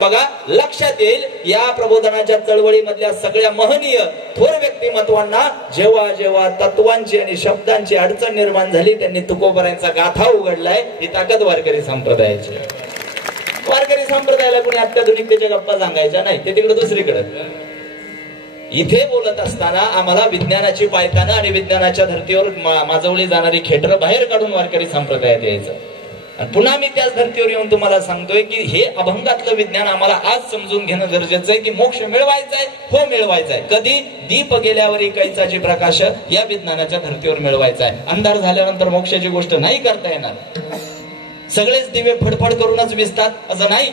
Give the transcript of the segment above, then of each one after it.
बघा लक्षात येईल या प्रबोधनाच्या चळवळीमधल्या सगळ्या महनीय थोर व्यक्तिमत्वांना जेव्हा जेव्हा तत्वांची आणि शब्दांची अडचण निर्माण झाली त्यांनी तुकोबरायांचा गाथा उघडलाय। ही ताकद वारकरी संप्रदायाची। वारकरी संप्रदायाला कोणी अत्याधुनिकतेच्या गप्पा सांगायच्या नाही, ते तिकडे दुसरीकडे। इथे बोलत असताना आम्हाला विज्ञानाची पायतानं आणि विज्ञानाच्या धर्तीवर माजवली जाणारी खेटर बाहेर काढून वारकरी संप्रदायात यायचं। आणि पुन्हा मी त्याच धर्तीवर येऊन तुम्हाला सांगतोय की हे अभंगातलं विज्ञान आम्हाला आज समजून घेणं गरजेचं आहे की मोक्ष मिळवायचा आहे, हो मिळवायचा आहे। कधी दीप गेल्यावर कैचाची प्रकाश या विज्ञानाच्या धर्तीवर मिळवायचा आहे। अंधार झाल्यानंतर मोक्षाची गोष्ट नाही करता येणार। सगळेच दिवे फडफड करूनच विजतात असं नाही,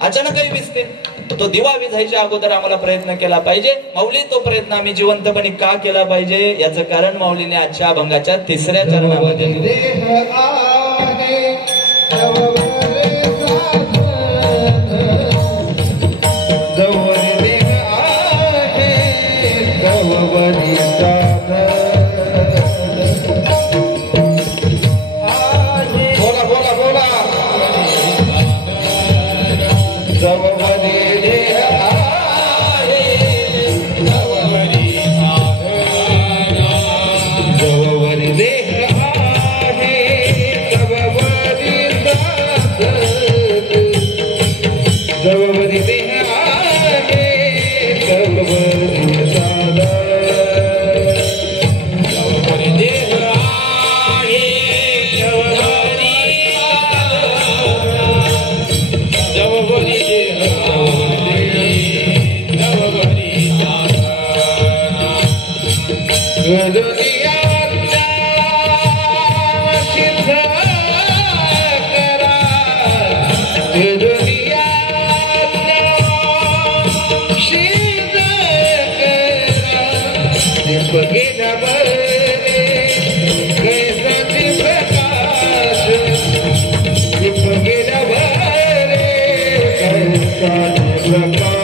अचानकही विजते। तो दिवा विझायच्या अगोदर आम्हाला प्रयत्न केला पाहिजे। माऊली तो प्रयत्न आम्ही जिवंतपणे का केला पाहिजे याचं कारण माऊलीने आजच्या अभंगाच्या 3ऱ्या चरणामध्ये Bye.